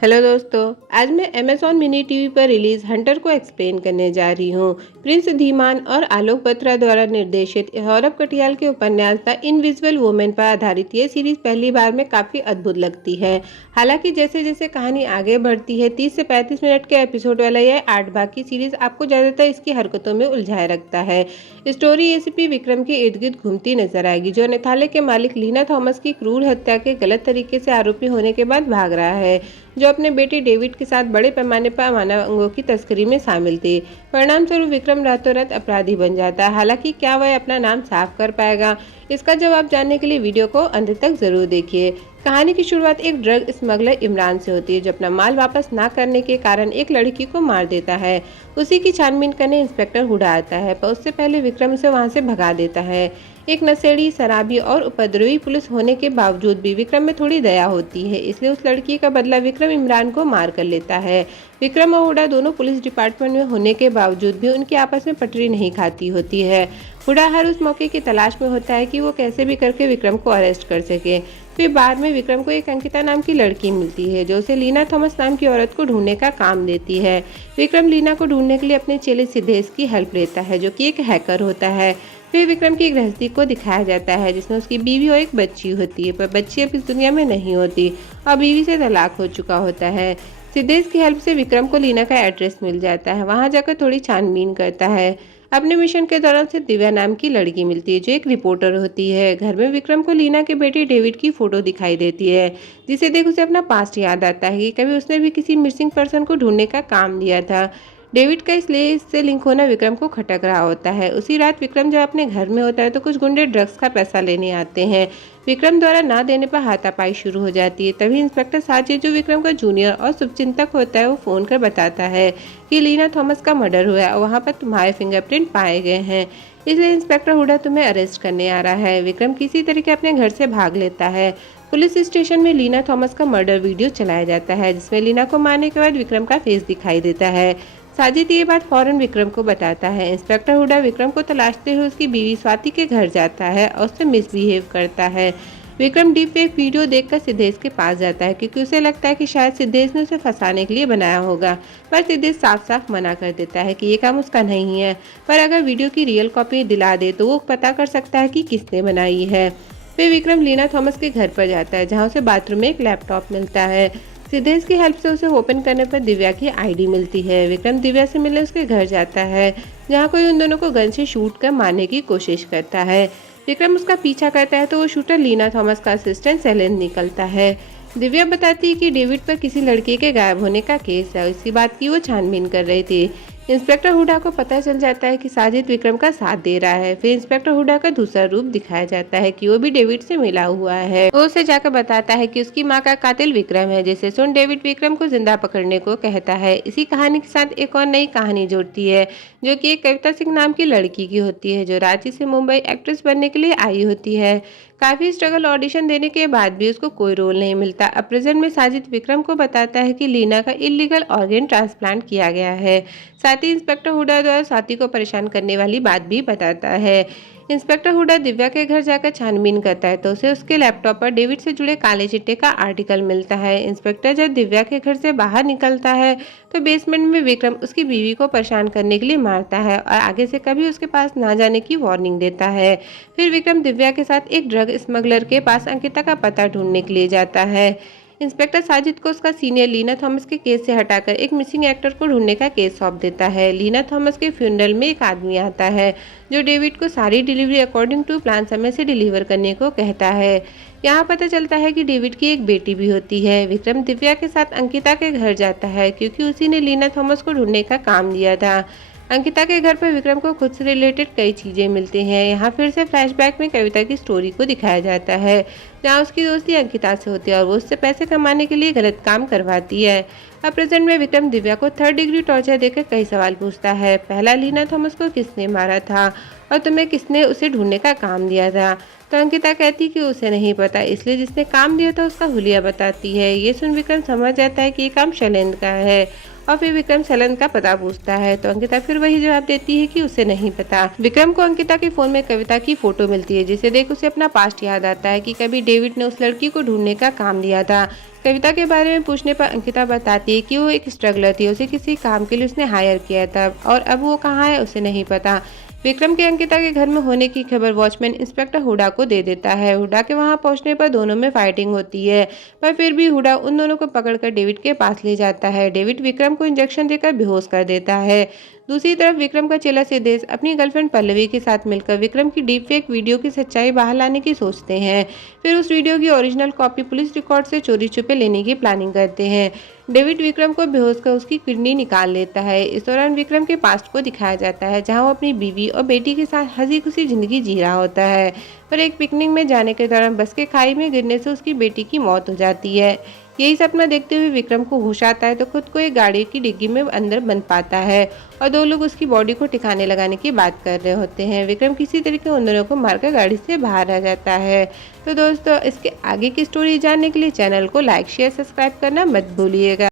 Hello दोस्तों, आज मैं अमेज़ॉन मिनी टीवी पर रिलीज हंटर को एक्सप्लेन करने जा रही हूँ। प्रिंस धीमान और आलोक बत्रा द्वारा निर्देशित सौरभ कटियाल के उपन्यास द इनविजिबल वुमेन पर आधारित ये सीरीज पहली बार में काफ़ी अद्भुत लगती है। हालांकि जैसे जैसे कहानी आगे बढ़ती है, 30 से 35 मिनट के एपिसोड वाला यह 8 भाग की सीरीज आपको ज़्यादातर इसकी हरकतों में उलझाए रखता है। स्टोरी एसीपी विक्रम के इर्द गिर्द घूमती नजर आएगी, जो अनाथालय के मालिक लीना थॉमस की क्रूर हत्या के गलत तरीके से आरोपी होने के बाद भाग रहा है, जो अपने बेटे डेविड के साथ बड़े पैमाने पर मानव अंगों की तस्करी में शामिल थे। परिणाम स्वरूप विक्रम रातों रात अपराधी बन जाता है। हालांकि क्या वह अपना नाम साफ कर पाएगा, इसका जवाब जानने के लिए वीडियो को अंत तक जरूर देखिए। कहानी की शुरुआत एक ड्रग स्मगलर इमरान से होती है, जो अपना माल वापस ना करने के कारण एक लड़की को मार देता है। उसी की छानबीन करने इंस्पेक्टर हुडा आता है, पर उससे पहले विक्रम उसे वहां से भगा देता है। एक नशेड़ी, शराबी और उपद्रवी पुलिस होने के बावजूद भी विक्रम में थोड़ी दया होती है, इसलिए उस लड़की का बदला विक्रम इमरान को मार कर लेता है। विक्रम और हुडा दोनों पुलिस डिपार्टमेंट में होने के बावजूद भी उनकी आपस में पटरी नहीं खाती होती है। हुडा हर उस मौके की तलाश में होता है कि वो कैसे भी करके विक्रम को अरेस्ट कर सके। फिर बाद में विक्रम को एक अंकिता नाम की लड़की मिलती है, जो उसे लीना थॉमस नाम की औरत को ढूंढने का काम देती है। विक्रम लीना को ढूंढने के लिए अपने चेले सिद्धेश की हेल्प लेता है, जो कि एक हैकर होता है। फिर विक्रम की गृहस्थी को दिखाया जाता है, जिसमें उसकी बीवी और एक बच्ची होती है, पर बच्ची अब इस दुनिया में नहीं होती और बीवी से तलाक हो चुका होता है। सिद्धेश की हेल्प से विक्रम को लीना का एड्रेस मिल जाता है। वहां जाकर थोड़ी छानबीन करता है। अपने मिशन के दौरान से दिव्या नाम की लड़की मिलती है, जो एक रिपोर्टर होती है। घर में विक्रम को लीना के बेटे डेविड की फोटो दिखाई देती है, जिसे देख उसे अपना पास्ट याद आता है कि कभी उसने भी किसी मिसिंग पर्सन को ढूंढने का काम दिया था। डेविड का इससे लिंक होना विक्रम को खटक रहा होता है। उसी रात विक्रम जब अपने घर में होता है, तो कुछ गुंडे ड्रग्स का पैसा लेने आते हैं। विक्रम द्वारा ना देने पर हाथापाई शुरू हो जाती है। तभी इंस्पेक्टर साजिद, जो विक्रम का जूनियर और शुभचिंतक होता है, वो फोन कर बताता है कि लीना थॉमस का मर्डर हुआ है और वहाँ पर तुम्हारे फिंगरप्रिंट पाए गए हैं, इसलिए इंस्पेक्टर हुडा तुम्हें अरेस्ट करने आ रहा है। विक्रम किसी तरीके अपने घर से भाग लेता है। पुलिस स्टेशन में लीना थॉमस का मर्डर वीडियो चलाया जाता है, जिसमें लीना को मारने के बाद विक्रम का फेस दिखाई देता है। साजिद ये बात फौरन विक्रम को बताता है। इंस्पेक्टर हुडा विक्रम को तलाशते हुए उसकी बीवी स्वाति के घर जाता है और उससे मिसबिहेव करता है। विक्रम डीप फेक वीडियो देखकर सिद्धेश के पास जाता है, क्योंकि उसे लगता है कि शायद सिद्धेश ने उसे फंसाने के लिए बनाया होगा, पर सिद्धेश साफ साफ मना कर देता है कि ये काम उसका नहीं है, पर अगर वीडियो की रियल कॉपी दिला दे तो वो पता कर सकता है कि किसने बनाई है। फिर विक्रम लीना थॉमस के घर पर जाता है, जहाँ उसे बाथरूम में एक लैपटॉप मिलता है। सिद्धेश की हेल्प से उसे ओपन करने पर दिव्या की आईडी मिलती है। विक्रम दिव्या से मिलने उसके घर जाता है, जहाँ कोई उन दोनों को गन से शूट कर मारने की कोशिश करता है। विक्रम उसका पीछा करता है तो वो शूटर लीना थॉमस का असिस्टेंट सेलेन निकलता है। दिव्या बताती है कि डेविड पर किसी लड़के के गायब होने का केस है, इसी बात की वो छानबीन कर रही थी। इंस्पेक्टर हुडा को पता चल जाता है कि साजिद विक्रम का साथ दे रहा है। फिर इंस्पेक्टर हुडा का दूसरा रूप दिखाया जाता है कि वो भी डेविड से मिला हुआ है। वो उसे जाकर बताता है कि उसकी माँ का कातिल विक्रम है, जिसे सुन डेविड विक्रम को जिंदा पकड़ने को कहता है। इसी कहानी के साथ एक और नई कहानी जोड़ती है, जो कि एक कविता सिंह नाम की लड़की की होती है, जो रांची से मुंबई एक्ट्रेस बनने के लिए आई होती है। काफी स्ट्रगल ऑडिशन देने के बाद भी उसको कोई रोल नहीं मिलता। अब प्रेजेंट में साजिद विक्रम को बताता है कि लीना का इलीगल ऑर्गन ट्रांसप्लांट किया गया है। साथ ही इंस्पेक्टर हुडा द्वारा साथी को परेशान करने वाली बात भी बताता है। इंस्पेक्टर हुडा दिव्या के घर जाकर छानबीन करता है, तो उसे उसके लैपटॉप पर डेविड से जुड़े काले चिट्टे का आर्टिकल मिलता है। इंस्पेक्टर जब दिव्या के घर से बाहर निकलता है, तो बेसमेंट में विक्रम उसकी बीवी को परेशान करने के लिए मारता है और आगे से कभी उसके पास ना जाने की वार्निंग देता है। फिर विक्रम दिव्या के साथ एक ड्रग स्मगलर के पास अंकिता का पता ढूंढने के लिए जाता है। इंस्पेक्टर साजिद को उसका सीनियर लीना थॉमस के केस से हटाकर एक मिसिंग एक्टर को ढूंढने का केस सौंप देता है। लीना थॉमस के फ्यूनरल में एक आदमी आता है, जो डेविड को सारी डिलीवरी अकॉर्डिंग टू प्लान समय से डिलीवर करने को कहता है। यहाँ पता चलता है कि डेविड की एक बेटी भी होती है। विक्रम दिव्या के साथ अंकिता के घर जाता है, क्योंकि उसी ने लीना थॉमस को ढूंढने का काम दिया था। अंकिता के घर पर विक्रम को खुद से रिलेटेड कई चीजें मिलती हैं। यहाँ फिर से फ्लैशबैक में कविता की स्टोरी को दिखाया जाता है, जहाँ उसकी दोस्ती अंकिता से होती है और वो उससे पैसे कमाने के लिए गलत काम करवाती है। अब प्रेजेंट में विक्रम दिव्या को 3rd डिग्री टॉर्चर देकर कई सवाल पूछता है। पहला, लीना थॉमस को किसने मारा था और तुम्हें किसने उसे ढूंढने का काम दिया था? तो अंकिता कहती कि उसे नहीं पता, इसलिए जिसने काम दिया था उसका हुलिया बताती है। ये सुन विक्रम समझ जाता है कि ये काम शैलेंद्र का है और फिर विक्रम सलन का पता पूछता है तो अंकिता फिर वही जवाब देती है कि उसे नहीं पता। विक्रम को अंकिता के फोन में कविता की फोटो मिलती है जिसे देख उसे अपना पास्ट याद आता है कि कभी डेविड ने उस लड़की को ढूंढने का काम दिया था। कविता के बारे में पूछने पर अंकिता बताती है कि वो एक स्ट्रगलर थी, उसे किसी काम के लिए उसने हायर किया था और अब वो कहाँ है उसे नहीं पता। विक्रम के अंकिता के घर में होने की खबर वॉचमैन इंस्पेक्टर हुडा को दे देता है। हुडा के वहां पहुंचने पर दोनों में फाइटिंग होती है, पर फिर भी हुडा उन दोनों को पकड़कर डेविड के पास ले जाता है। डेविड विक्रम को इंजेक्शन देकर बेहोश कर देता है। दूसरी तरफ विक्रम का चेला सिद्धेश अपनी गर्लफ्रेंड पल्लवी के साथ मिलकर विक्रम की डीप फेक वीडियो की सच्चाई बाहर लाने की सोचते हैं। फिर उस वीडियो की ओरिजिनल कॉपी पुलिस रिकॉर्ड से चोरी छुपे लेने की प्लानिंग करते हैं। डेविड विक्रम को बेहोश कर उसकी किडनी निकाल लेता है। इस दौरान विक्रम के पास्ट को दिखाया जाता है जहां वो अपनी बीवी और बेटी के साथ हंसी खुशी जिंदगी जी रहा होता है, पर एक पिकनिक में जाने के दौरान बस के खाई में गिरने से उसकी बेटी की मौत हो जाती है। यही सपना देखते हुए विक्रम को होश आता है तो खुद को एक गाड़ी की डिग्गी में अंदर बंद पाता है और दो लोग उसकी बॉडी को ठिकाने लगाने की बात कर रहे होते हैं। विक्रम किसी तरीके उन दोनों को मारकर गाड़ी से बाहर आ जाता है। तो दोस्तों, इसके आगे की स्टोरी जानने के लिए चैनल को लाइक शेयर सब्सक्राइब करना मत भूलिएगा।